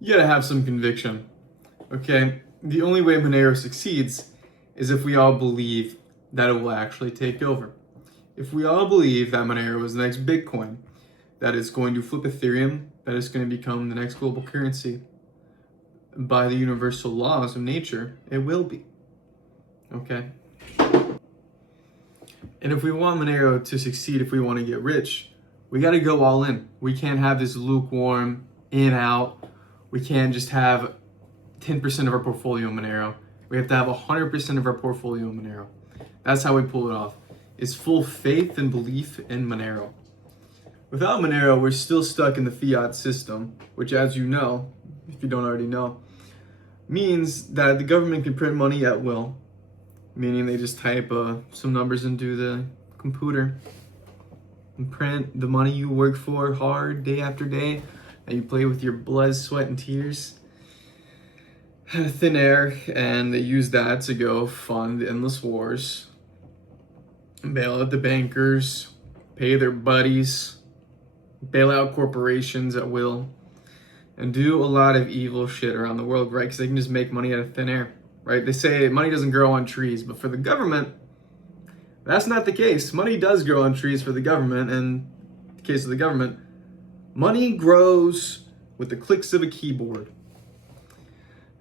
You gotta have some conviction, okay? The only way Monero succeeds is if we all believe that it will actually take over. If we all believe that Monero is the next Bitcoin, that it's going to flip Ethereum, that it's going to become the next global currency, by the universal laws of nature, it will be, okay? And if we want Monero to succeed, if we want to get rich, we got to go all in. We can't have this lukewarm, in, out. We can't just have 10% of our portfolio Monero. We have to have 100% of our portfolio Monero. That's how we pull it off. It's full faith and belief in Monero. Without Monero, we're still stuck in the fiat system, which, as you know, if you don't already know, means that the government can print money at will, meaning they just type some numbers into the computer and print the money you work for hard day after day, that you play with your blood, sweat, and tears, thin air, and they use that to go fund endless wars, bail out the bankers, pay their buddies, bail out corporations at will, and do a lot of evil shit around the world, right? Because they can just make money out of thin air, right? They say money doesn't grow on trees, but for the government, that's not the case. Money does grow on trees for the government, and in the case of the government, money grows with the clicks of a keyboard.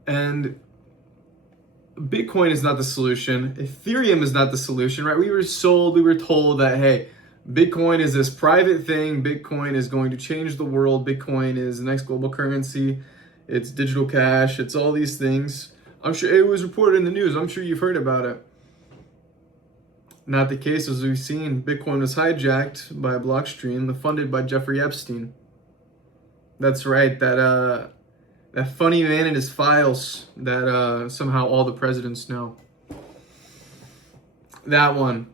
And Bitcoin is not the solution. Ethereum is not the solution, right? We were told that, hey, Bitcoin is this private thing. Bitcoin is going to change the world. Bitcoin is the next global currency. It's digital cash. It's all these things. I'm sure it was reported in the news. I'm sure you've heard about it. Not the case, as we've seen. Bitcoin was hijacked by a blockstream funded by Jeffrey Epstein. That's right. That funny man in his files that somehow all the presidents know. That one.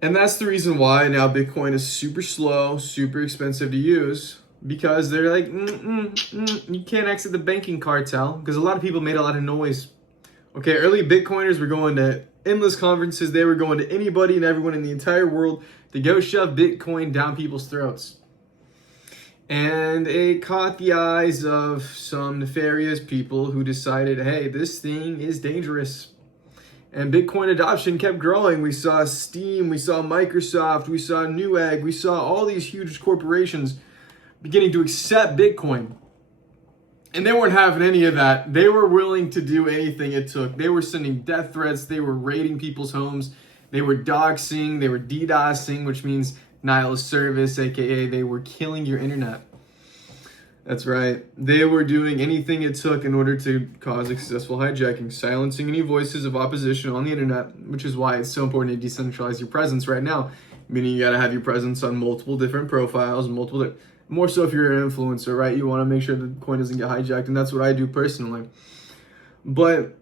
And that's the reason why now Bitcoin is super slow, super expensive to use, because they're like, you can't exit the banking cartel, because a lot of people made a lot of noise. Okay, early Bitcoiners were going to endless conferences. They were going to anybody and everyone in the entire world to go shove Bitcoin down people's throats. And it caught the eyes of some nefarious people who decided, hey, this thing is dangerous. And Bitcoin adoption kept growing. We saw Steam, we saw Microsoft, we saw Newegg, we saw all these huge corporations beginning to accept Bitcoin. And they weren't having any of that. They were willing to do anything it took. They were sending death threats. They were raiding people's homes. They were doxing. They were DDoSing, which means denial of service, aka they were killing your internet. That's right. They were doing anything it took in order to cause a successful hijacking, silencing any voices of opposition on the internet, which is why it's so important to decentralize your presence right now. Meaning you got to have your presence on multiple different profiles, more so if you're an influencer, right? You want to make sure the coin doesn't get hijacked, and that's what I do personally. But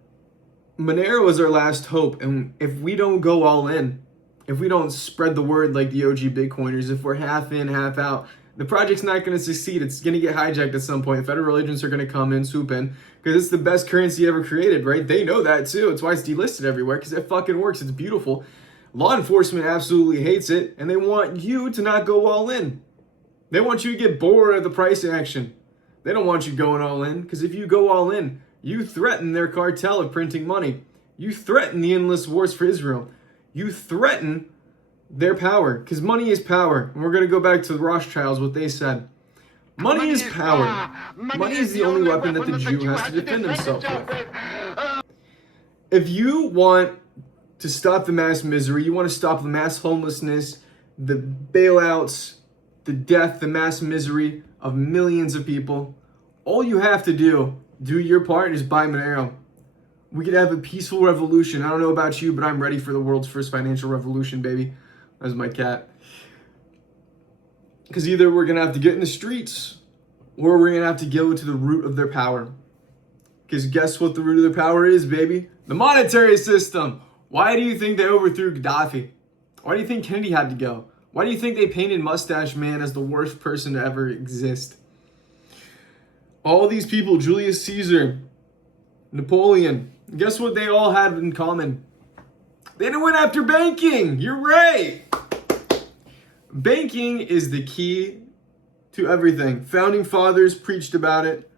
Monero is our last hope, and if we don't go all in, if we don't spread the word like the OG Bitcoiners, if we're half in, half out, the project's not going to succeed. It's going to get hijacked at some point. Federal agents are going to come in, swoop in, because it's the best currency ever created, right? They know that too. It's why it's delisted everywhere, because it fucking works. It's beautiful. Law enforcement absolutely hates it, and they want you to not go all in. They want you to get bored of the price action. They don't want you going all in, because if you go all in, you threaten their cartel of printing money. You threaten the endless wars for Israel. You threaten their power, because money is power. And we're going to go back to the Rothschilds, what they said. Money is power. Money is the only weapon that the Jew has to defend himself with. If you want to stop the mass misery, you want to stop the mass homelessness, the bailouts, the death, the mass misery of millions of people, all you have to do your part, is buy Monero. We could have a peaceful revolution. I don't know about you, but I'm ready for the world's first financial revolution, baby. That's my cat. Because either we're going to have to get in the streets, or we're going to have to go to the root of their power. Because guess what the root of their power is, baby? The monetary system. Why do you think they overthrew Gaddafi? Why do you think Kennedy had to go? Why do you think they painted Mustache Man as the worst person to ever exist? All these people, Julius Caesar, Napoleon, guess what they all had in common? They didn't went after banking. You're right. Banking is the key to everything. Founding fathers preached about it.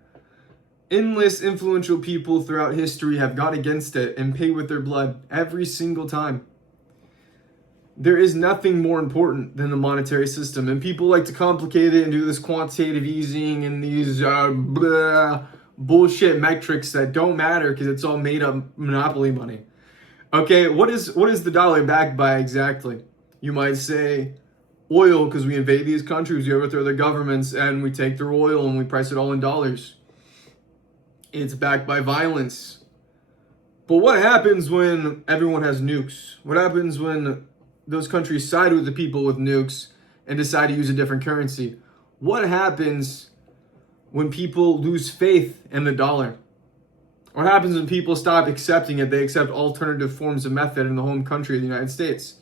Endless influential people throughout history have gone against it and paid with their blood every single time. There is nothing more important than the monetary system, and people like to complicate it and do this quantitative easing and these bullshit metrics that don't matter because it's all made up monopoly money. Okay, what is the dollar backed by exactly? You might say oil, because we invade these countries, we overthrow their governments, and we take their oil and we price it all in dollars. It's backed by violence. But what happens when everyone has nukes? What happens when those countries side with the people with nukes and decide to use a different currency? What happens when people lose faith in the dollar? What happens when people stop accepting it? They accept alternative forms of method in the home country of the United States.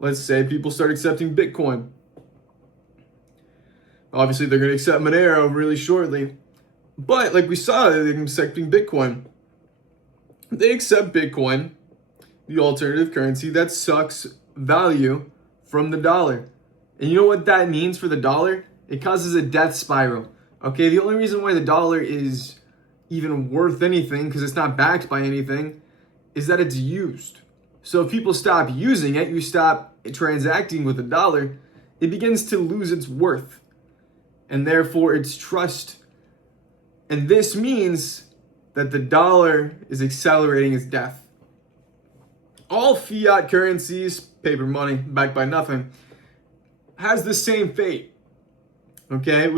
Let's say people start accepting Bitcoin. Obviously, they're going to accept Monero really shortly. But like we saw, they're accepting Bitcoin. They accept Bitcoin, the alternative currency that sucks value from the dollar. And you know what that means for the dollar? It causes a death spiral. Okay, the only reason why the dollar is even worth anything, because it's not backed by anything, is that it's used. So if people stop using it, you stop transacting with the dollar, it begins to lose its worth and therefore its trust. And this means that the dollar is accelerating its death. All fiat currencies, paper money backed by nothing, has the same fate. Okay,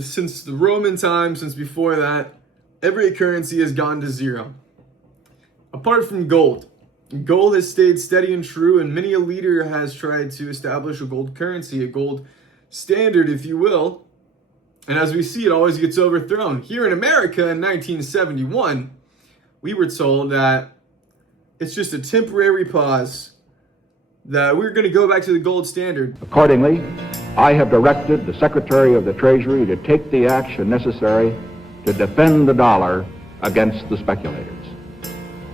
since the Roman time, since before that, every currency has gone to zero. Apart from gold. Gold has stayed steady and true, and many a leader has tried to establish a gold currency, a gold standard, if you will. And as we see, it always gets overthrown. Here in America in 1971, we were told that it's just a temporary pause, that we're going to go back to the gold standard. Accordingly, I have directed the Secretary of the Treasury to take the action necessary to defend the dollar against the speculators.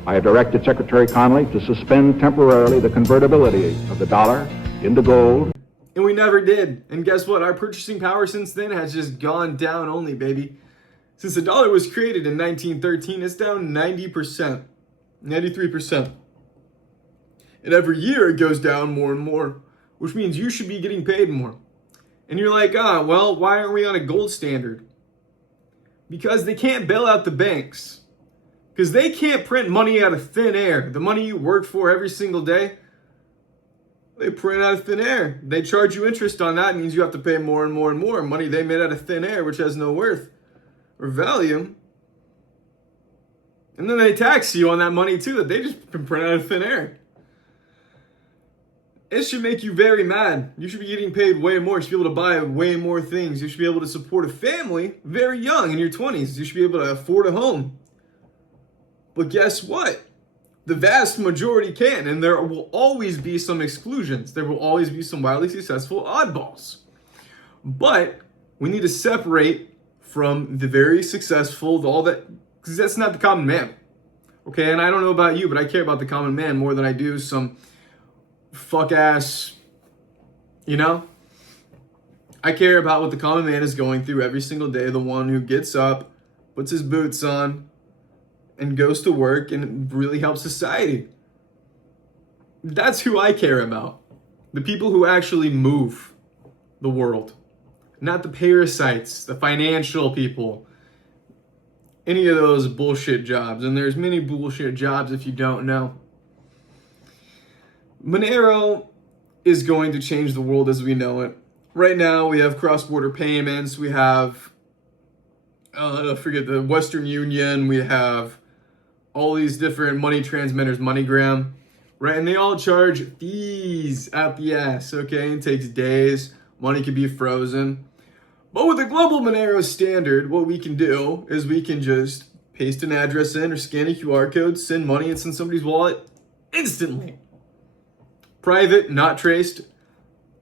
I have directed Secretary Connally to suspend temporarily the convertibility of the dollar into gold. And we never did. And guess what? Our purchasing power since then has just gone down only, baby. Since the dollar was created in 1913, it's down 90%, 93%. And every year it goes down more and more, which means you should be getting paid more. And you're like, well, why aren't we on a gold standard? Because they can't bail out the banks. Because they can't print money out of thin air. The money you work for every single day, they print out of thin air. They charge you interest on that. It means you have to pay more and more and more. Money they made out of thin air, which has no worth or value. And then they tax you on that money too, that they just print out of thin air. It should make you very mad. You should be getting paid way more. You should be able to buy way more things. You should be able to support a family very young in your 20s. You should be able to afford a home. But guess what? The vast majority can, and there will always be some exclusions. There will always be some wildly successful oddballs. But we need to separate from the very successful, all that, because that's not the common man. Okay, and I don't know about you, but I care about the common man more than I do some fuck ass, I care about what the common man is going through every single day. The one who gets up, puts his boots on, and goes to work and really helps society. That's who I care about. The people who actually move the world. Not the parasites, the financial people. Any of those bullshit jobs. And there's many bullshit jobs if you don't know. Monero is going to change the world as we know it. Right now we have cross-border payments. We have, the Western Union. We have all these different money transmitters, MoneyGram, right? And they all charge fees out the ass, okay? It takes days. Money can be frozen. But with the global Monero standard, what we can do is we can just paste an address in or scan a QR code, send money, and send somebody's wallet instantly. Private, not traced.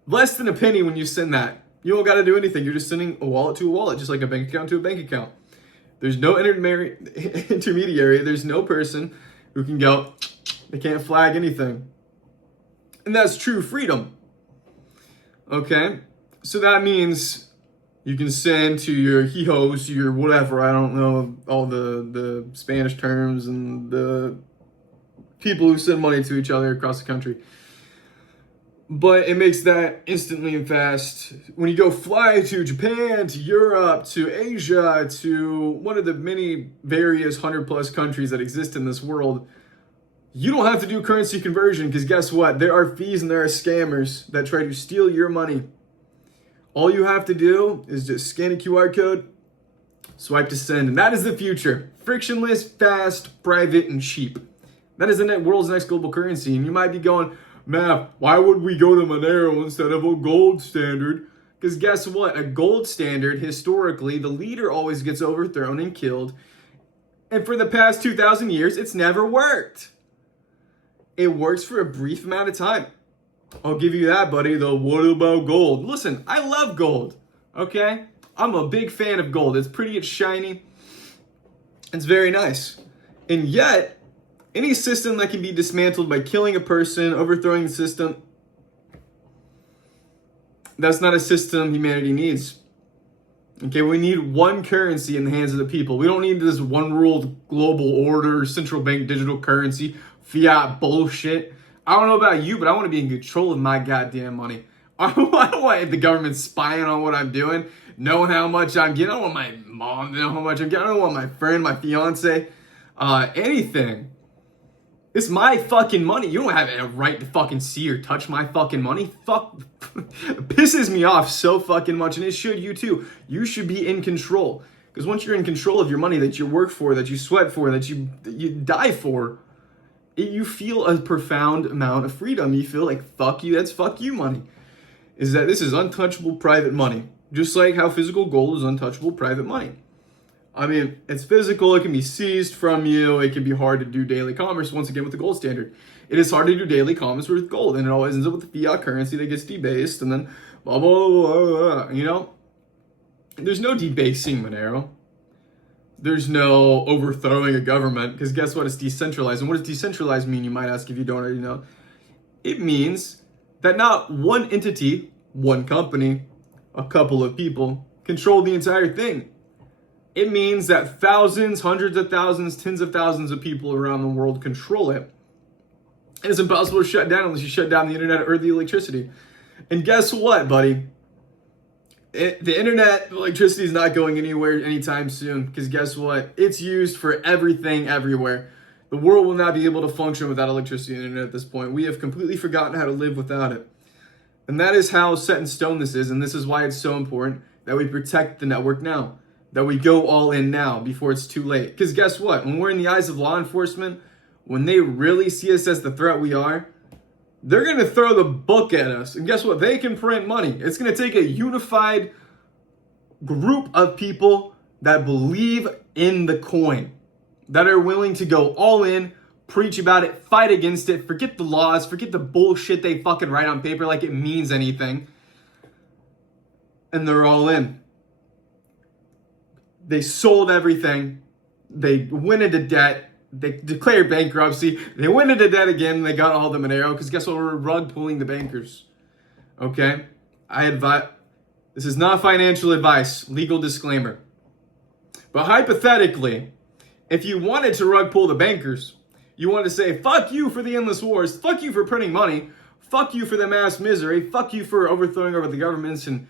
Less than a penny when you send that. You don't got to do anything. You're just sending a wallet to a wallet, just like a bank account to a bank account. There's no intermediary. There's no person who can go, they can't flag anything. And that's true freedom. Okay? So that means You can send to your hijos, your whatever, I don't know all the Spanish terms and the people who send money to each other across the country. But it makes that instantly and fast. When you go fly to Japan, to Europe, to Asia, to one of the many various 100+ countries that exist in this world, you don't have to do currency conversion because guess what? There are fees and there are scammers that try to steal your money. All you have to do is just scan a QR code, swipe to send, and that is the future. Frictionless, fast, private, and cheap. That is the world's next global currency. And you might be going, man, why would we go to Monero instead of a gold standard? Because guess what? A gold standard, historically, the leader always gets overthrown and killed. And for the past 2,000 years, it's never worked. It works for a brief amount of time. I'll give you that, buddy, though. What about gold? Listen, I love gold, okay? I'm a big fan of gold. It's pretty, it's shiny. It's very nice. And yet, any system that can be dismantled by killing a person, overthrowing the system, that's not a system humanity needs. Okay, we need one currency in the hands of the people. We don't need this one world global order, central bank digital currency, fiat bullshit. I don't know about you, but I want to be in control of my goddamn money. I don't want the government spying on what I'm doing, knowing how much I'm getting. I don't want my mom to know how much I'm getting. I don't want my friend, my fiance, anything. It's my fucking money. You don't have a right to fucking see or touch my fucking money. Fuck. It pisses me off so fucking much, and it should you too. You should be in control. Because once you're in control of your money that you work for, that you sweat for, that you die for, you feel a profound amount of freedom. You feel like, fuck you, that's fuck you money. Is that this is untouchable private money. Just like how physical gold is untouchable private money. I mean, it's physical, it can be seized from you, it can be hard to do daily commerce, once again, with the gold standard. It is hard to do daily commerce with gold, and it always ends up with the fiat currency that gets debased, and then blah, blah, blah, blah, blah, you know? There's no debasing Monero. There's no overthrowing a government, because guess what? It's decentralized. And what does decentralized mean, you might ask if you don't already know? It means that not one entity, one company, a couple of people control the entire thing. It means that thousands, hundreds of thousands, tens of thousands of people around the world control it. And it's impossible to shut down unless you shut down the internet or the electricity. And guess what, buddy? The internet, electricity is not going anywhere anytime soon. Because guess what? It's used for everything, everywhere. The world will not be able to function without electricity and internet at this point. We have completely forgotten how to live without it. And that is how set in stone this is. And this is why it's so important that we protect the network now. That we go all in now before it's too late. Because guess what? When we're in the eyes of law enforcement, when they really see us as the threat we are, they're going to throw the book at us. And guess what? They can print money. It's going to take a unified group of people that believe in the coin, that are willing to go all in, preach about it, fight against it, forget the laws, forget the bullshit they fucking write on paper like it means anything. And they're all in. They sold everything. They went into debt. They declared bankruptcy. They went into debt again. They got all the Monero because guess what? We're rug pulling the bankers. Okay? I advise. This is not financial advice. Legal disclaimer. But hypothetically, if you wanted to rug pull the bankers, you wanted to say, fuck you for the endless wars. Fuck you for printing money. Fuck you for the mass misery. Fuck you for overthrowing over the governments and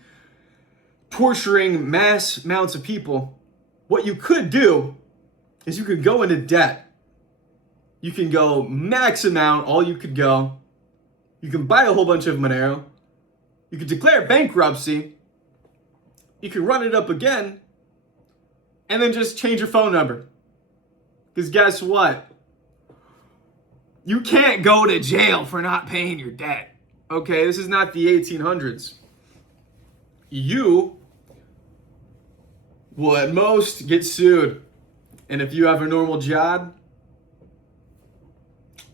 torturing mass amounts of people. What you could do is you could go into debt. You can go max amount, all you could go. You can buy a whole bunch of Monero. You could declare bankruptcy. You can run it up again. And then just change your phone number. Because guess what? You can't go to jail for not paying your debt. Okay, this is not the 1800s. You will at most get sued. And if you have a normal job,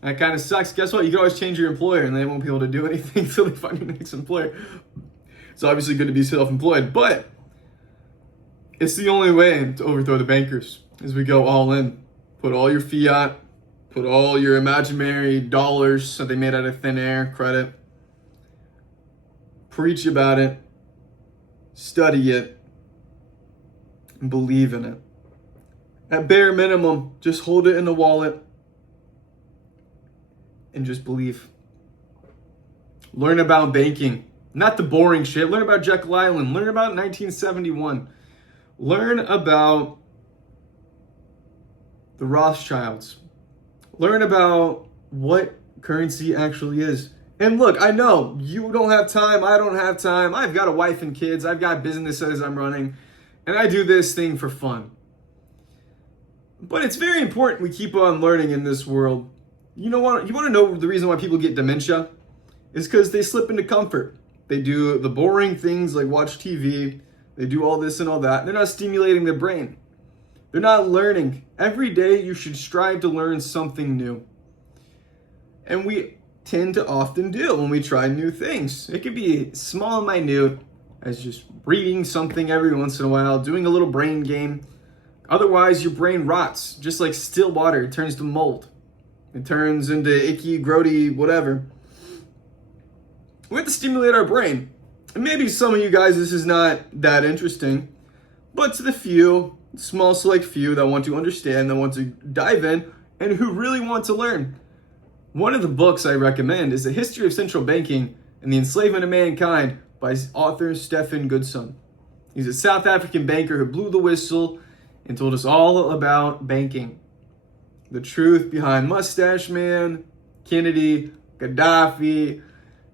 that kind of sucks. Guess what? You can always change your employer and they won't be able to do anything until they find your next employer. It's obviously good to be self-employed, but it's the only way to overthrow the bankers is we go all in. Put all your fiat, put all your imaginary dollars that they made out of thin air, credit. Preach about it. Study it. and believe in it. At bare minimum, just hold it in the wallet and just believe. Learn about banking, not the boring shit. Learn about Jekyll Island. Learn about 1971. Learn about the Rothschilds. Learn about what currency actually is. And look, I know you don't have time. I don't have time. I've got a wife and kids. I've got businesses I'm running. And I do this thing for fun. But it's very important we keep on learning in this world. You want to know the reason why people get dementia? It's because they slip into comfort. They do the boring things like watch TV. They do all this and all that. They're not stimulating their brain. They're not learning. Every day you should strive to learn something new. And we tend to often do when we try new things. It could be small and minute, as just reading something every once in a while, doing a little brain game. Otherwise, your brain rots, just like still water. It turns to mold. It turns into icky, grody, whatever. We have to stimulate our brain. And maybe some of you guys, this is not that interesting, but to the few, small select few that want to understand, that want to dive in, and who really want to learn. One of the books I recommend is The History of Central Banking and the Enslavement of Mankind by author Stephen Goodson. He's a South African banker who blew the whistle and told us all about banking. The truth behind Mustache Man, Kennedy, Gaddafi,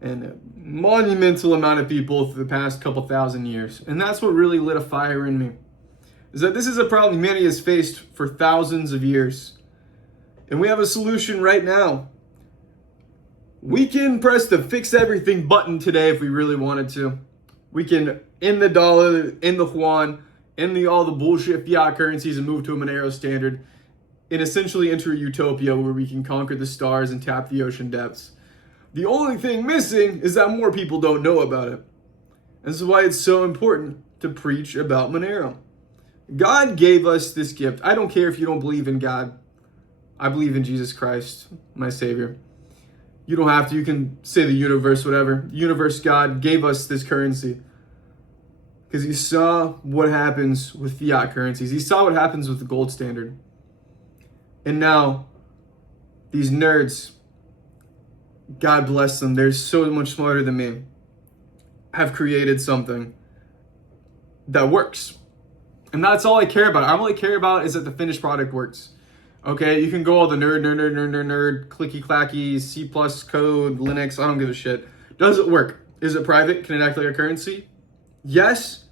and a monumental amount of people for the past couple thousand years. And that's what really lit a fire in me. Is that this is a problem humanity has faced for thousands of years. And we have a solution right now. We can press the fix everything button today if we really wanted to. We can end the dollar, end the yuan, end all the bullshit fiat currencies and move to a Monero standard and essentially enter a utopia where we can conquer the stars and tap the ocean depths. The only thing missing is that more people don't know about it. This is why it's so important to preach about Monero. God gave us this gift. I don't care if you don't believe in God. I believe in Jesus Christ, my Savior. You don't have to. You can say the universe, whatever. The universe, God gave us this currency because he saw what happens with fiat currencies. He saw what happens with the gold standard. And now, these nerds, God bless them, they're so much smarter than me, have created something that works. And that's all I care about. All I care about is that the finished product works. Okay, you can go all the nerd, clicky clacky, C+ code, Linux, I don't give a shit. Does it work? Is it private? Can it act like a currency? Yes?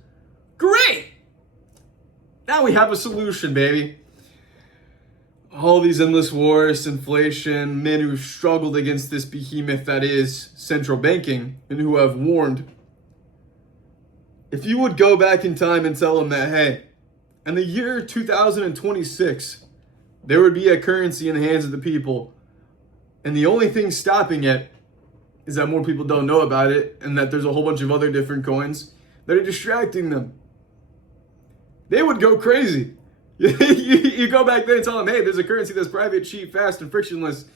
Great! Now we have a solution, baby. All these endless wars, inflation, men who struggled against this behemoth that is central banking and who have warned. If you would go back in time and tell them that, hey, in the year 2026, there would be a currency in the hands of the people, and the only thing stopping it is that more people don't know about it and that there's a whole bunch of other different coins that are distracting them. They would go crazy. You go back there and tell them, hey, there's a currency that's private, cheap, fast, and frictionless.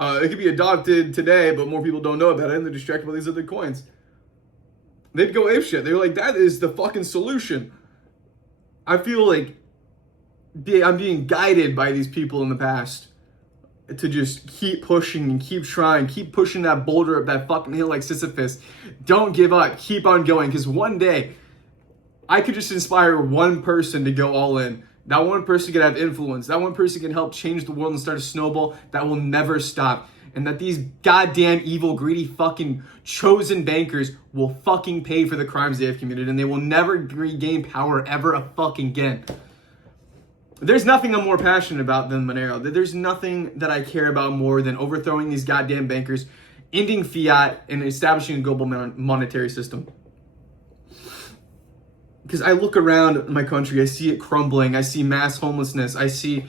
It could be adopted today, but more people don't know about it, and they're distracted by these other coins. They'd go apeshit. They were like, that is the fucking solution. I feel like I'm being guided by these people in the past to just keep pushing and keep trying, keep pushing that boulder up that fucking hill like Sisyphus. Don't give up. Keep on going, because one day I could just inspire one person to go all in. That one person can have influence. That one person can help change the world and start a snowball that will never stop. And that these goddamn evil, greedy, fucking chosen bankers will fucking pay for the crimes they have committed, and they will never regain power ever again. There's nothing I'm more passionate about than Monero. There's nothing that I care about more than overthrowing these goddamn bankers, ending fiat, and establishing a global monetary system. Because I look around my country, I see it crumbling. I see mass homelessness. I see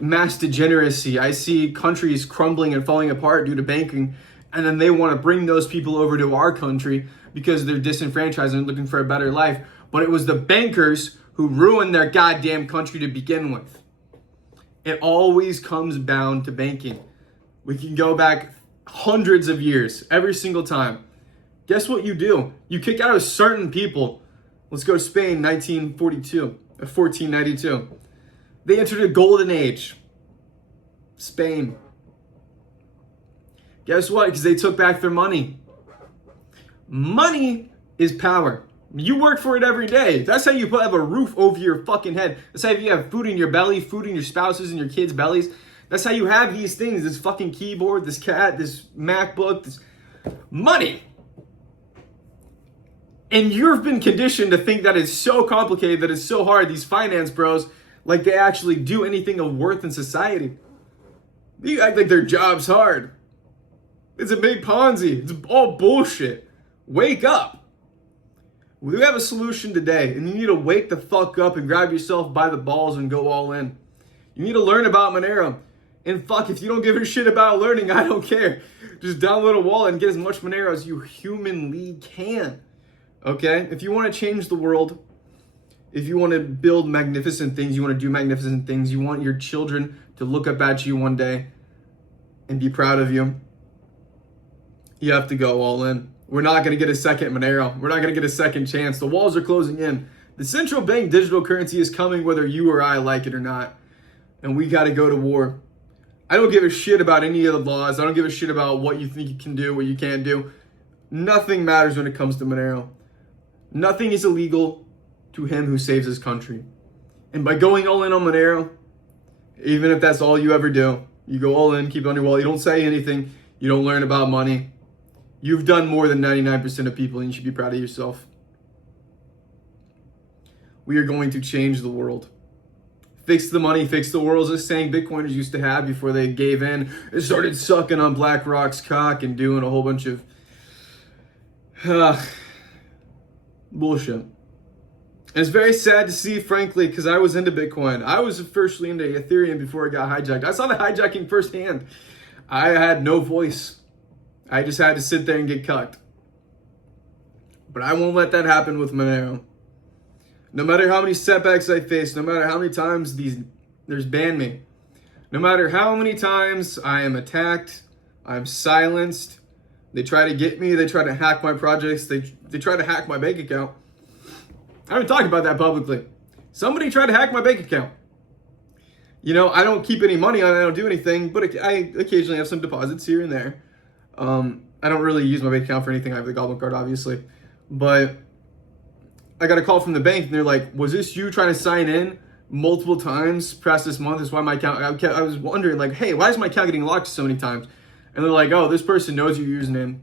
mass degeneracy. I see countries crumbling and falling apart due to banking. And then they want to bring those people over to our country because they're disenfranchised and looking for a better life. But it was the bankers who ruined their goddamn country to begin with. It always comes down to banking. We can go back hundreds of years, every single time. Guess what you do? You kick out a certain people. Let's go to Spain, 1942. of 1492. They entered a golden age. Spain. Guess what? Because they took back their money. Money is power. You work for it every day. That's how you have a roof over your fucking head. That's how you have food in your belly, food in your spouses and your kids' bellies. That's how you have these things. This fucking keyboard, this cat, this MacBook, this money. And you've been conditioned to think that it's so complicated, that it's so hard. These finance bros, like they actually do anything of worth in society. You act like their job's hard. It's a big Ponzi. It's all bullshit. Wake up. We have a solution today, and you need to wake the fuck up and grab yourself by the balls and go all in. You need to learn about Monero. And fuck, if you don't give a shit about learning, I don't care. Just download a wallet and get as much Monero as you humanly can. Okay? If you want to change the world, if you want to build magnificent things, you want to do magnificent things, you want your children to look up at you one day and be proud of you, you have to go all in. We're not going to get a second Monero. We're not going to get a second chance. The walls are closing in. The central bank digital currency is coming whether you or I like it or not. And we got to go to war. I don't give a shit about any of the laws. I don't give a shit about what you think you can do, what you can't do. Nothing matters when it comes to Monero. Nothing is illegal to him who saves his country. And by going all in on Monero, even if that's all you ever do, you go all in, keep it on your wall, you don't say anything, you don't learn about money, you've done more than 99% of people, and you should be proud of yourself. We are going to change the world. Fix the money, fix the world, is a saying Bitcoiners used to have before they gave in and started sucking on BlackRock's cock and doing a whole bunch of bullshit. And it's very sad to see, frankly, because I was into Bitcoin. I was firstly into Ethereum before it got hijacked. I saw the hijacking firsthand. I had no voice. I just had to sit there and get cucked. But I won't let that happen with Monero. No matter how many setbacks I face, no matter how many times there's banned me, no matter how many times I am attacked, I'm silenced, they try to get me, they try to hack my projects, they try to hack my bank account. I haven't talked about that publicly. Somebody tried to hack my bank account. You know, I don't keep any money on it, I don't do anything, but I occasionally have some deposits here and there. I don't really use my bank account for anything. I have the Goblin card, obviously. But I got a call from the bank, and they're like, was this you trying to sign in multiple times past this month? That's why my account, I was wondering, like, hey, why is my account getting locked so many times? And they're like, oh, this person knows your username.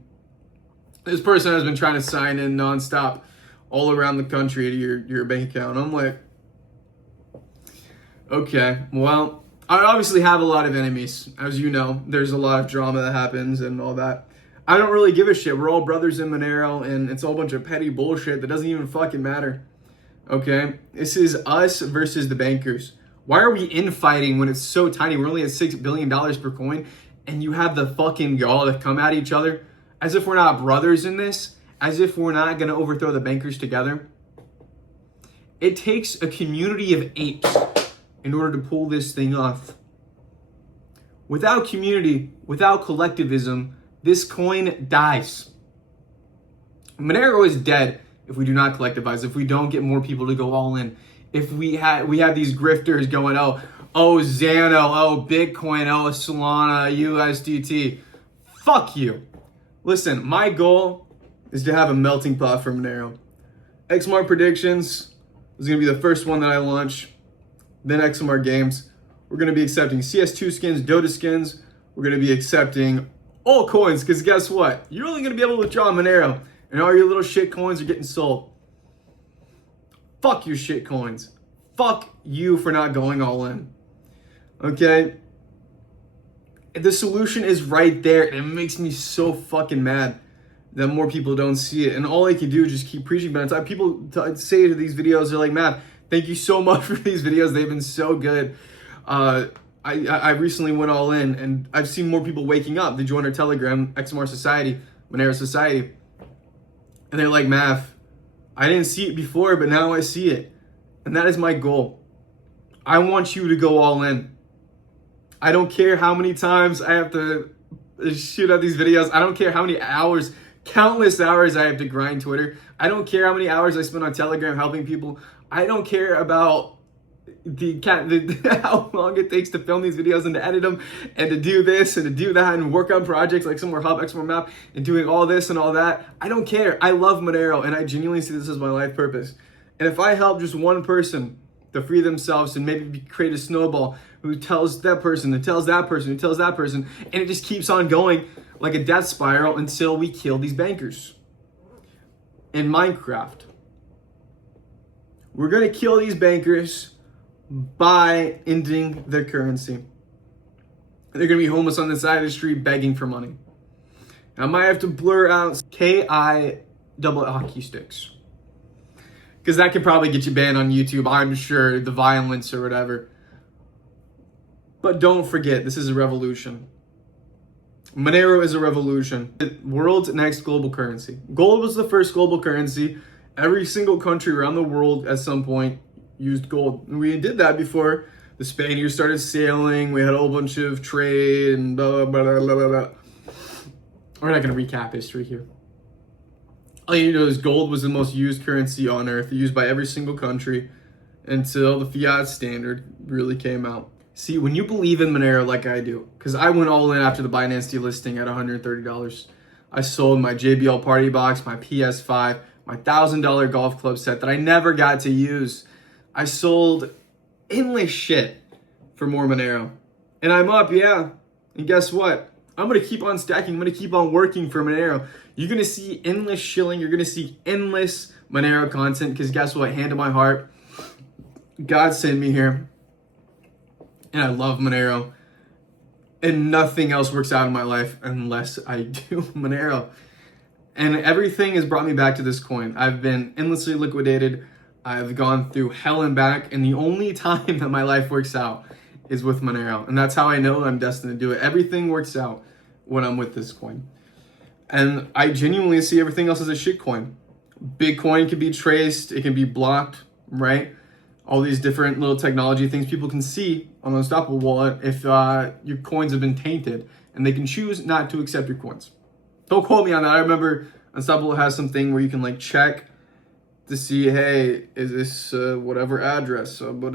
This person has been trying to sign in nonstop all around the country to your bank account. And I'm like, okay, well, I obviously have a lot of enemies. As you know, there's a lot of drama that happens and all that. I don't really give a shit. We're all brothers in Monero, and it's all a bunch of petty bullshit that doesn't even fucking matter. Okay? This is us versus the bankers. Why are we infighting when it's so tiny? We're only at $6 billion per coin, and you have the fucking gall to come at each other as if we're not brothers in this, as if we're not going to overthrow the bankers together. It takes a community of apes in order to pull this thing off. Without community, without collectivism, this coin dies. Monero is dead if we do not collectivize, if we don't get more people to go all in. If we have these grifters going, oh Xano, oh Bitcoin, oh Solana, USDT. Fuck you. Listen, my goal is to have a melting pot for Monero. XMR predictions is going to be the first one that I launch. Then XMR games. We're going to be accepting CS2 skins, Dota skins. We're going to be accepting all coins, because guess what? You're only going to be able to withdraw Monero, and all your little shit coins are getting sold. Fuck your shit coins. Fuck you for not going all in. Okay? The solution is right there, and it makes me so fucking mad that more people don't see it. And all I can do is just keep preaching about it. People say to these videos, they're like, man, thank you so much for these videos. They've been so good. I recently went all in, and I've seen more people waking up. They joined our Telegram, XMR Society, Monero Society. And they're like, Mav, I didn't see it before, but now I see it. And that is my goal. I want you to go all in. I don't care how many times I have to shoot out these videos. I don't care how many hours, countless hours I have to grind Twitter. I don't care how many hours I spend on Telegram helping people. I don't care about how long it takes to film these videos and to edit them and to do this and to do that and work on projects like some more hub, X more map, and doing all this and all that. I don't care. I love Monero, and I genuinely see this as my life purpose. And if I help just one person to free themselves and maybe create a snowball who tells that person, who tells that person, who tells that person, and it just keeps on going like a death spiral until we kill these bankers. In Minecraft, we're gonna kill these bankers by ending their currency. They're gonna be homeless on the side of the street begging for money. I might have to blur out KI double hockey sticks, because that could probably get you banned on YouTube, I'm sure, the violence or whatever. But don't forget, this is a revolution. Monero is a revolution. The world's next global currency. Gold was the first global currency. Every single country around the world at some point used gold. And we did that before the Spaniards started sailing. We had a whole bunch of trade and blah, blah, blah, blah, blah, blah. We're not going to recap history here. All you know is gold was the most used currency on earth, used by every single country until the fiat standard really came out. See, when you believe in Monero like I do, because I went all in after the Binance delisting at $130. I sold my JBL party box, my PS5, my $1,000 golf club set that I never got to use. I sold endless shit for more Monero. And I'm up, yeah. And guess what? I'm going to keep on stacking. I'm going to keep on working for Monero. You're going to see endless shilling. You're going to see endless Monero content, because guess what? Hand to my heart, God sent me here. And I love Monero. And nothing else works out in my life unless I do Monero. And everything has brought me back to this coin. I've been endlessly liquidated. I've gone through hell and back. And the only time that my life works out is with Monero. And that's how I know I'm destined to do it. Everything works out when I'm with this coin. And I genuinely see everything else as a shit coin. Bitcoin can be traced. It can be blocked, right? All these different little technology things people can see on an Unstoppable wallet if your coins have been tainted, and they can choose not to accept your coins. Don't quote me on that. I remember Unstoppable has something where you can like check to see, hey, is this whatever address? But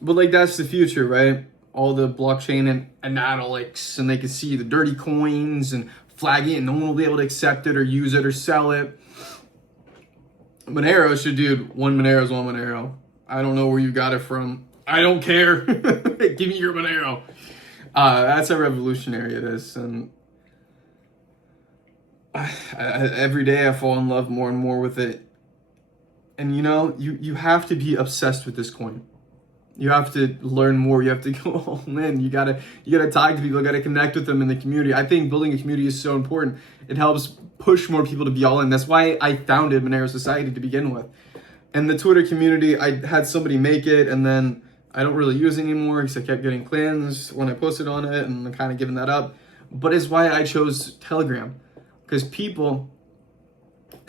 like that's the future, right? All the blockchain and analytics, and they can see the dirty coins and flag it, and no one will be able to accept it or use it or sell it. Monero should, dude, one Monero is one Monero. I don't know where you got it from. I don't care. Give me your Monero. That's how revolutionary it is. And every day I fall in love more and more with it. And you know, you have to be obsessed with this coin. You have to learn more. You have to go all in. You gotta talk to people. You gotta connect with them in the community. I think building a community is so important. It helps push more people to be all in. That's why I founded Monero Society to begin with. And the Twitter community, I had somebody make it, and then I don't really use it anymore because I kept getting cleansed when I posted on it, and I'm kind of giving that up. But it's why I chose Telegram, because people,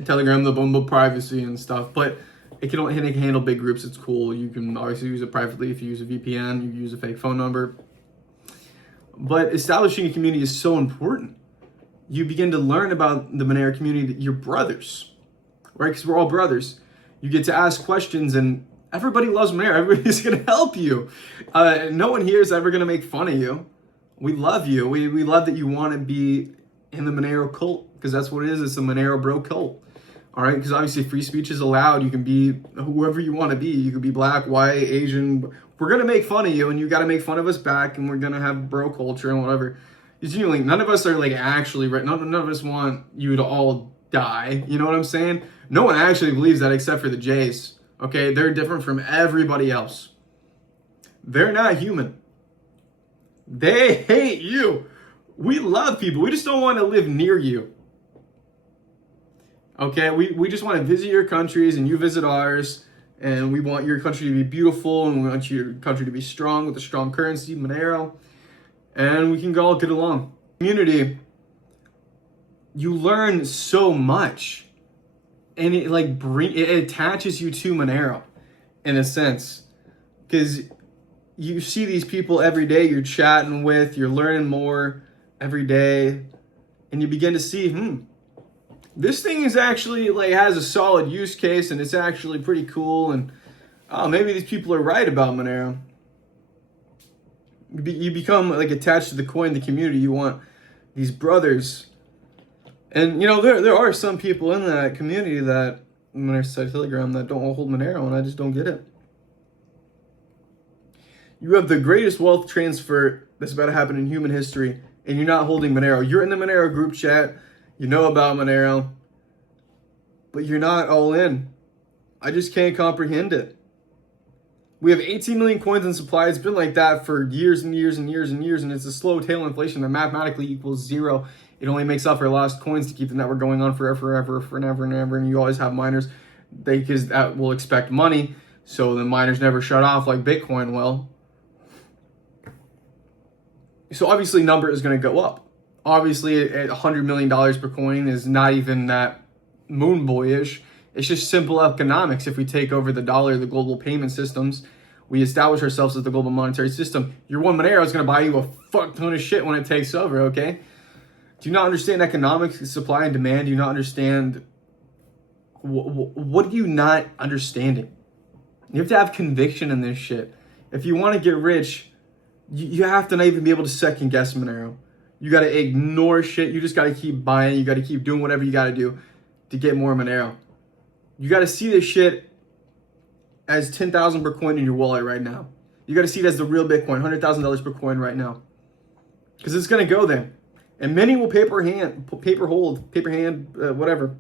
Telegram, the bumble privacy and stuff, but it can handle big groups. It's cool. You can obviously use it privately if you use a VPN, you use a fake phone number. But establishing a community is so important. You begin to learn about the Monero community, your brothers, right? Because we're all brothers. You get to ask questions, and everybody loves Monero. Everybody's going to help you. No one here is ever going to make fun of you. We love you. We love that you want to be in the Monero cult, because that's what it is. It's a Monero bro cult. All right, because obviously free speech is allowed. You can be whoever you want to be. You could be black, white, Asian. We're going to make fun of you, and you got to make fun of us back, and we're going to have bro culture and whatever. Genuinely, none of us are like actually, none of us want you to all die. You know what I'm saying? No one actually believes that except for the Jays. Okay, they're different from everybody else. They're not human. They hate you. We love people. We just don't want to live near you. Okay, we just want to visit your countries and you visit ours, and we want your country to be beautiful, and we want your country to be strong with a strong currency, Monero, and we can all get along. Community, you learn so much, and it it attaches you to Monero in a sense, because you see these people every day you're chatting with, you're learning more every day, and you begin to see, This thing is actually like has a solid use case, and it's actually pretty cool. And maybe these people are right about Monero. You become like attached to the coin, the community. You want these brothers, and you know there are some people in that community that Monero site Telegram that don't hold Monero, and I just don't get it. You have the greatest wealth transfer that's about to happen in human history, and you're not holding Monero. You're in the Monero group chat. You know about Monero, but you're not all in. I just can't comprehend it. We have 18 million coins in supply. It's been like that for years and years and years and years, and it's a slow tail inflation that mathematically equals zero. It only makes up for lost coins to keep the network going on forever and ever. And you always have miners, because that will expect money, so the miners never shut off like Bitcoin will. So obviously, number is going to go up. Obviously, $100 million per coin is not even that moon boyish. It's just simple economics. If we take over the dollar, the global payment systems, we establish ourselves as the global monetary system. Your one Monero is going to buy you a fuck ton of shit when it takes over, okay? Do you not understand economics, supply and demand? Do you not understand? What are you not understanding? You have to have conviction in this shit. If you want to get rich, you have to not even be able to second guess Monero. You got to ignore shit. You just got to keep buying. You got to keep doing whatever you got to do to get more Monero. You got to see this shit as 10,000 per coin in your wallet right now. You got to see it as the real Bitcoin, $100,000 per coin right now. Because it's going to go there. And many will paper hand, whatever.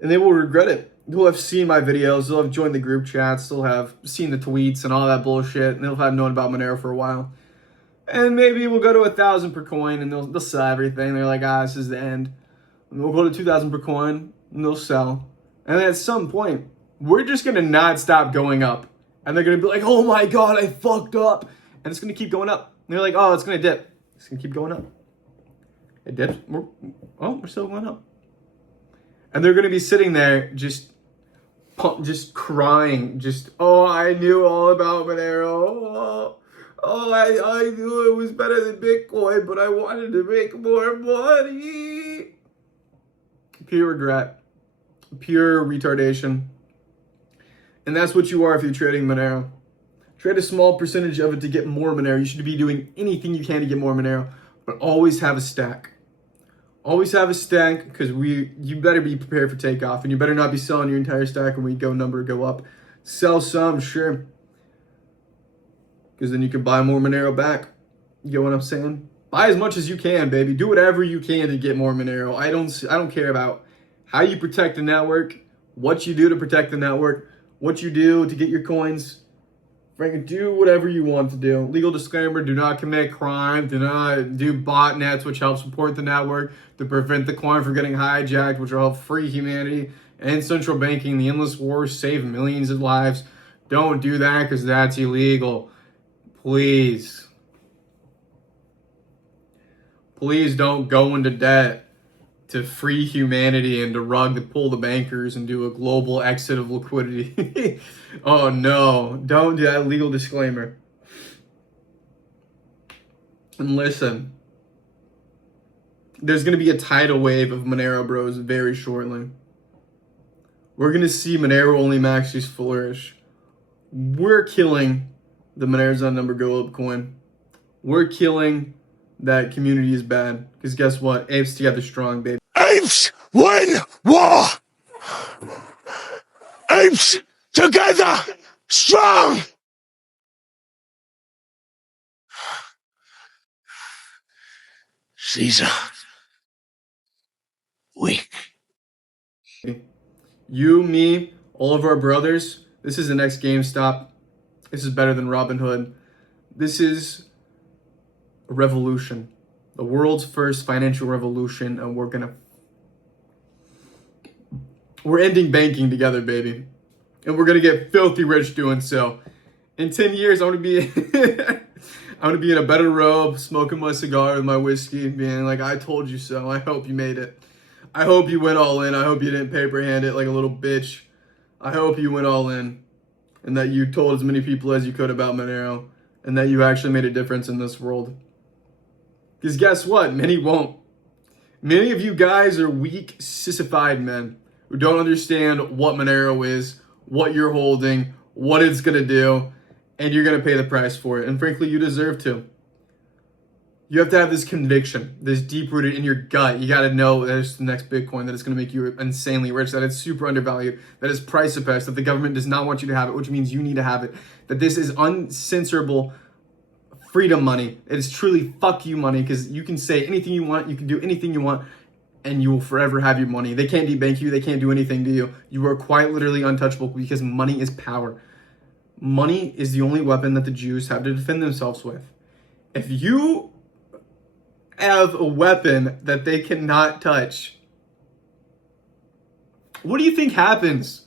And they will regret it. They'll have seen my videos. They'll have joined the group chats. They'll have seen the tweets and all that bullshit. And they'll have known about Monero for a while. And maybe we'll go to 1,000 per coin and they'll sell everything. They're like, this is the end. And we'll go to 2,000 per coin and they'll sell. And then at some point, we're just going to not stop going up. And they're going to be like, oh my God, I fucked up. And it's going to keep going up. And they're like, oh, it's going to dip. It's going to keep going up. It dips. We're still going up. And they're going to be sitting there just crying. I knew all about Monero. I knew it was better than Bitcoin, but I wanted to make more money. Pure regret. Pure retardation. And that's what you are if you're trading Monero. Trade a small percentage of it to get more Monero. You should be doing anything you can to get more Monero, but always have a stack. Always have a stack, because you better be prepared for takeoff, and you better not be selling your entire stack when we go up. Sell some, sure, because then you can buy more Monero back. You get what I'm saying? Buy as much as you can, baby. Do whatever you can to get more Monero. I don't care about how you protect the network, what you do to protect the network, what you do to get your coins. Frank, do whatever you want to do. Legal disclaimer, do not commit crime. Do not do botnets, which help support the network, to prevent the coin from getting hijacked, which will help free humanity, and central banking, the endless wars, save millions of lives. Don't do that, because that's illegal. Please. Please don't go into debt to free humanity and to pull the bankers and do a global exit of liquidity. Oh no, don't do that. Legal disclaimer. And listen, there's going to be a tidal wave of Monero bros very shortly. We're going to see Monero only maxis flourish. We're killing the Monero's on number go up coin. We're killing that community is bad. Because guess what? Apes together strong, baby. Apes win war! Apes together strong! Caesar weak. You, me, all of our brothers, this is the next GameStop. This is better than Robin Hood. This is a revolution. The world's first financial revolution, and we're ending banking together, baby. And we're gonna get filthy rich doing so. In 10 years, I'm gonna be in a better robe, smoking my cigar with my whiskey, being like, I told you so. I hope you made it. I hope you went all in. I hope you didn't paper hand it like a little bitch. I hope you went all in, and that you told as many people as you could about Monero, and that you actually made a difference in this world. Because guess what? Many won't. Many of you guys are weak, sissified men who don't understand what Monero is, what you're holding, what it's going to do, and you're going to pay the price for it. And frankly, you deserve to. You have to have this conviction, this deep-rooted in your gut. You got to know that it's the next Bitcoin, that it's going to make you insanely rich, that it's super undervalued, that it's price suppressed, that the government does not want you to have it, which means you need to have it, that this is uncensorable freedom money. It is truly fuck you money, because you can say anything you want, you can do anything you want, and you will forever have your money. They can't debank you. They can't do anything to you. You are quite literally untouchable because money is power. Money is the only weapon that the Jews have to defend themselves with. If you have a weapon that they cannot touch, what do you think happens?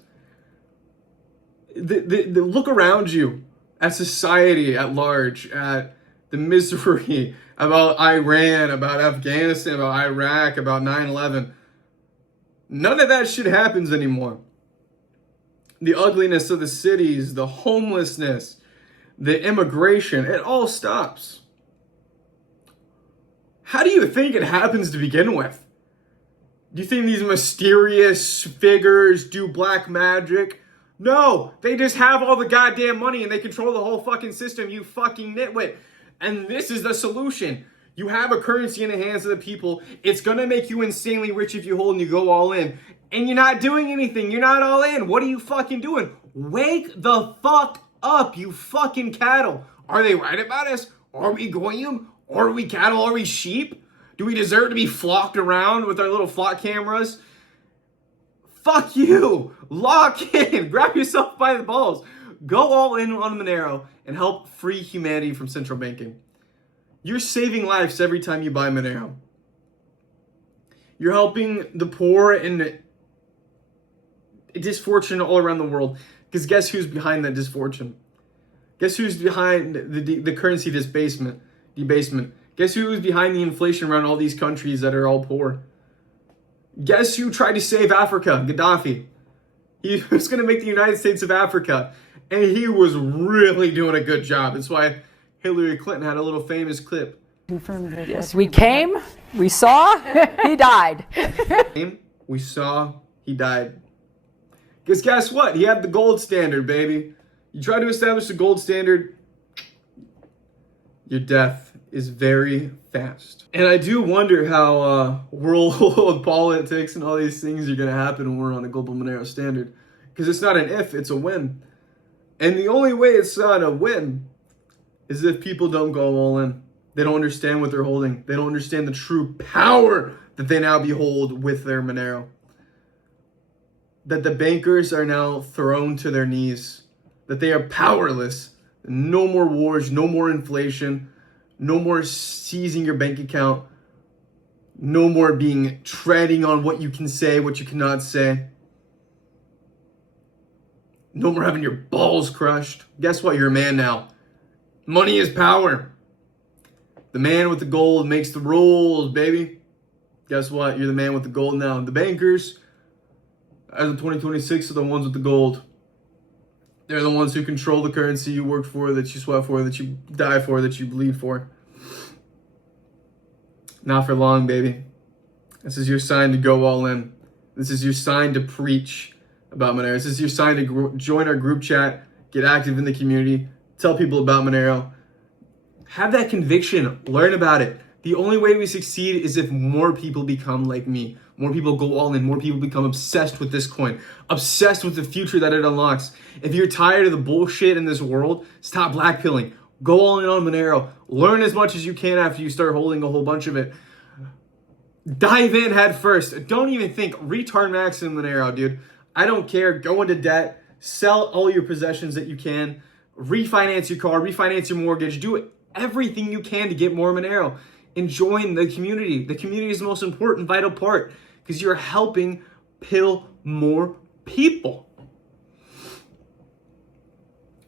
The look around you at society at large, at the misery about Iran, about Afghanistan, about Iraq, about 9/11. None of that shit happens anymore. The ugliness of the cities, the homelessness, the immigration, it all stops. How do you think it happens to begin with? Do you think these mysterious figures do black magic? No, they just have all the goddamn money and they control the whole fucking system, you fucking nitwit. And this is the solution. You have a currency in the hands of the people. It's gonna make you insanely rich if you hold and you go all in. And you're not doing anything. You're not all in. What are you fucking doing? Wake the fuck up, you fucking cattle. Are they right about us? Are we goyim? Are we cattle? Are we sheep? Do we deserve to be flocked around with our little flock cameras? Fuck you. Lock in. Grab yourself by the balls. Go all in on Monero and help free humanity from central banking. You're saving lives every time you buy Monero. You're helping the poor and disfortune all around the world. Because guess who's behind that disfortune? Guess who's behind the currency debasement? Guess who's behind the inflation around all these countries that are all poor? Guess who tried to save Africa? Gaddafi. He was going to make the United States of Africa. And he was really doing a good job. That's why Hillary Clinton had a little famous clip. Yes, we came, we saw, he died. We saw, he died. Because guess what? He had the gold standard, baby. You try to establish the gold standard, your death is very fast. And I do wonder how world politics and all these things are going to happen when we're on a global Monero standard. Because it's not an if, it's a when. And the only way it's not a win is if people don't go all in. They don't understand what they're holding. They don't understand the true power that they now behold with their Monero. That the bankers are now thrown to their knees. That they are powerless. No more wars, no more inflation, no more seizing your bank account, no more being treading on what you can say, what you cannot say. No more having your balls crushed. Guess what? You're a man now. Money is power. The man with the gold makes the rules, baby. Guess what? You're the man with the gold now. The bankers, as of 2026, are the ones with the gold. They're the ones who control the currency you work for, that you sweat for, that you die for, that you bleed for. Not for long, baby. This is your sign to go all in. This is your sign to preach about Monero. This is your sign to join our group chat, get active in the community, tell people about Monero. Have that conviction, learn about it. The only way we succeed is if more people become like me. More people go all in, more people become obsessed with this coin, obsessed with the future that it unlocks. If you're tired of the bullshit in this world, stop blackpilling. Go all in on Monero. Learn as much as you can after you start holding a whole bunch of it. Dive in head first. Don't even think. Retard max in Monero, dude. I don't care. Go into debt. Sell all your possessions that you can. Refinance your car. Refinance your mortgage. Do everything you can to get more Monero. And join the community. The community is the most important, vital part because you're helping pill more people.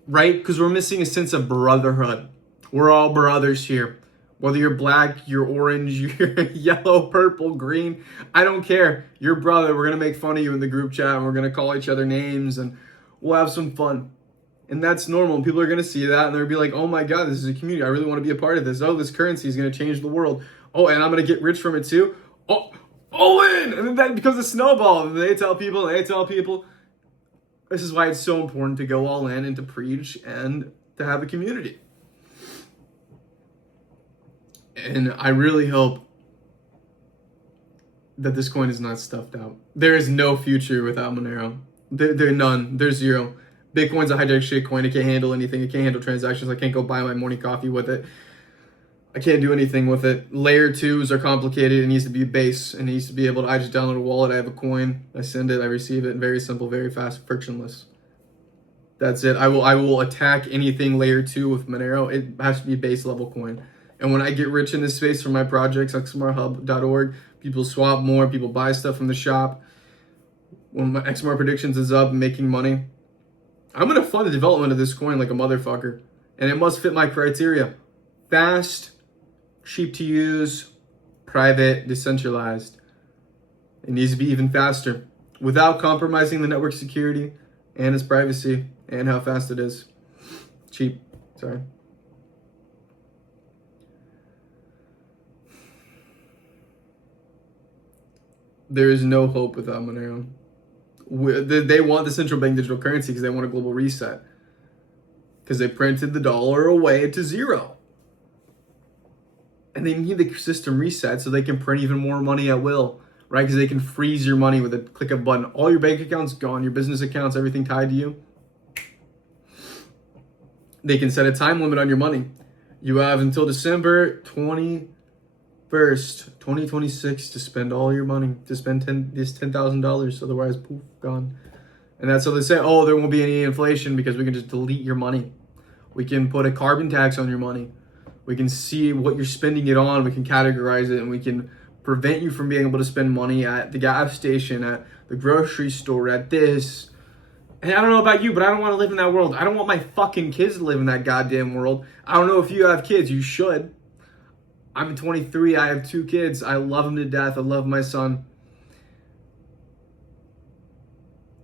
Right? Because we're missing a sense of brotherhood. We're all brothers here. Whether you're black, you're orange, you're yellow, purple, green, I don't care. You're brother. We're going to make fun of you in the group chat and we're going to call each other names and we'll have some fun. And that's normal. People are going to see that and they'll be like, oh my God, this is a community. I really want to be a part of this. Oh, this currency is going to change the world. Oh, and I'm going to get rich from it too. oh, all in, and then that becomes a snowball. And they tell people, This is why it's so important to go all in and to preach and to have a community. And I really hope that this coin is not stuffed out. There is no future without Monero. There's none. There's zero. Bitcoin's a hijacked shit coin. It can't handle anything. It can't handle transactions. I can't go buy my morning coffee with it. I can't do anything with it. Layer 2s are complicated. It needs to be base. It needs to be able to, I just download a wallet. I have a coin. I send it. I receive it. Very simple, very fast, frictionless. That's it. I will attack anything layer 2 with Monero. It has to be a base level coin. And when I get rich in this space for my projects, xmrhub.org, people swap more. People buy stuff from the shop. When my XMR predictions is up and making money, I'm going to fund the development of this coin like a motherfucker. And it must fit my criteria. Fast, cheap to use, private, decentralized. It needs to be even faster without compromising the network security and its privacy and how fast it is. Cheap, sorry. There is no hope without Monero. They want the central bank digital currency because they want a global reset. Because they printed the dollar away to zero. And they need the system reset so they can print even more money at will, right? Because they can freeze your money with a click of a button. All your bank accounts gone, your business accounts, everything tied to you. They can set a time limit on your money. You have until December 21st, 2026 to spend all your money, to spend $10,000. Otherwise, poof, gone. And that's how they say, oh, there won't be any inflation because we can just delete your money. We can put a carbon tax on your money. We can see what you're spending it on. We can categorize it, and we can prevent you from being able to spend money at the gas station, at the grocery store, at this. And I don't know about you, but I don't want to live in that world. I don't want my fucking kids to live in that goddamn world. I don't know if you have kids. You should. I'm 23. I have 2 kids. I love them to death. I love my son.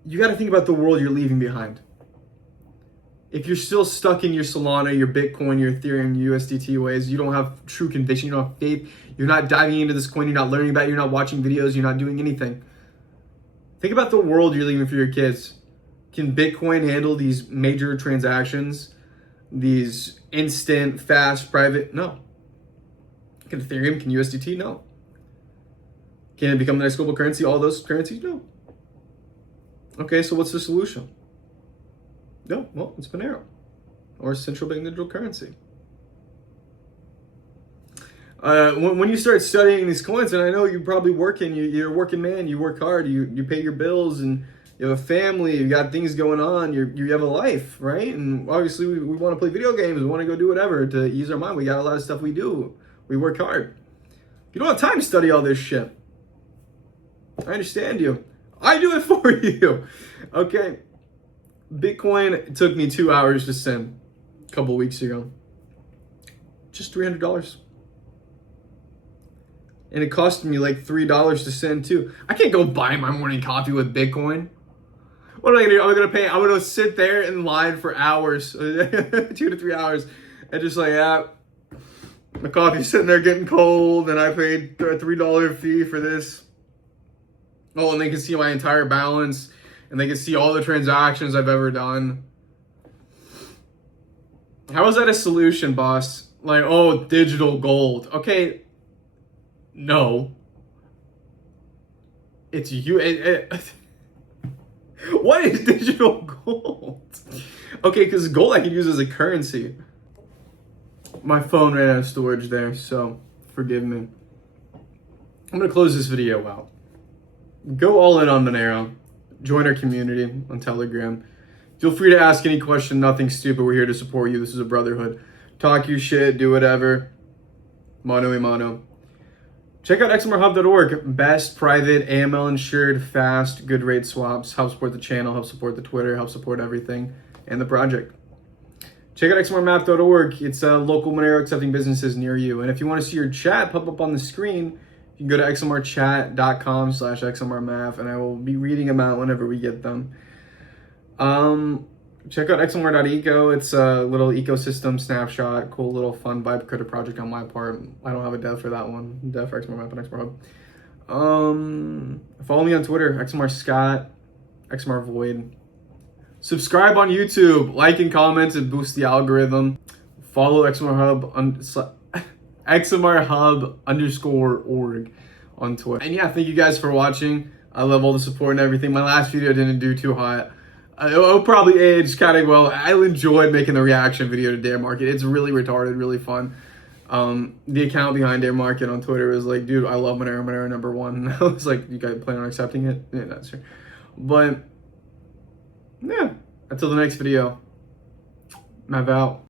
You got to think about the world you're leaving behind. If you're still stuck in your Solana, your Bitcoin, your Ethereum, USDT ways, you don't have true conviction, you don't have faith, you're not diving into this coin, you're not learning about it, you're not watching videos, you're not doing anything. Think about the world you're leaving for your kids. Can Bitcoin handle these major transactions? These instant, fast, private? No. Can Ethereum, can USDT? No. Can it become the next global currency? All those currencies? No. Okay, so what's the solution? No, well, it's Monero or central bank digital currency. When you start studying these coins, and I know you're probably working, you're a working man, you work hard, you pay your bills, and you have a family, you got things going on, you have a life, right? And obviously we want to play video games, we want to go do whatever to ease our mind. We got a lot of stuff we do. We work hard. You don't have time to study all this shit. I understand you. I do it for you. Okay. Bitcoin took me 2 hours to send a couple weeks ago. Just $300. And it cost me like $3 to send too. I can't go buy my morning coffee with Bitcoin. What am I gonna do? I'm gonna sit there in line for hours, 2 to 3 hours, and just like, my coffee's sitting there getting cold, and I paid a $3 fee for this. Oh, and they can see my entire balance. And they can see all the transactions I've ever done. How is that a solution, boss? Like, oh, digital gold. Okay, no. It's you. What is digital gold? Okay, because gold I could use as a currency. My phone ran out of storage there, so forgive me. I'm going to close this video out. Go all in on Monero. Join our community on Telegram. Feel free to ask any question, nothing stupid. We're here to support you. This is a brotherhood. Talk your shit, do whatever. Mano a mano. Check out xmrhub.org. Best private, AML insured, fast, good rate swaps. Help support the channel, help support the Twitter, help support everything and the project. Check out xmrmap.org. It's local Monero accepting businesses near you. And if you want to see your chat pop up on the screen, you can go to xmrchat.com/xmrmap, and I will be reading them out whenever we get them. Check out xmr.eco. It's a little ecosystem snapshot, cool little fun vibe creator project on my part. I don't have a dev for that one. Dev for XMR Map and XMR Hub. Follow me on Twitter, XMR Scott, XMR Void. Subscribe on YouTube, like and comment and boost the algorithm. Follow XMR XMR Hub_org on Twitter. And yeah, thank you guys for watching. I love all the support and everything. My last video didn't do too hot. It'll probably age kind of well. I enjoyed making the reaction video to Dare Market. It's really retarded, really fun. The account behind Dare Market on Twitter was like, dude, I love Monero, Monero #1. And I was like, you guys plan on accepting it? Yeah, not sure. But yeah, until the next video, Mav out.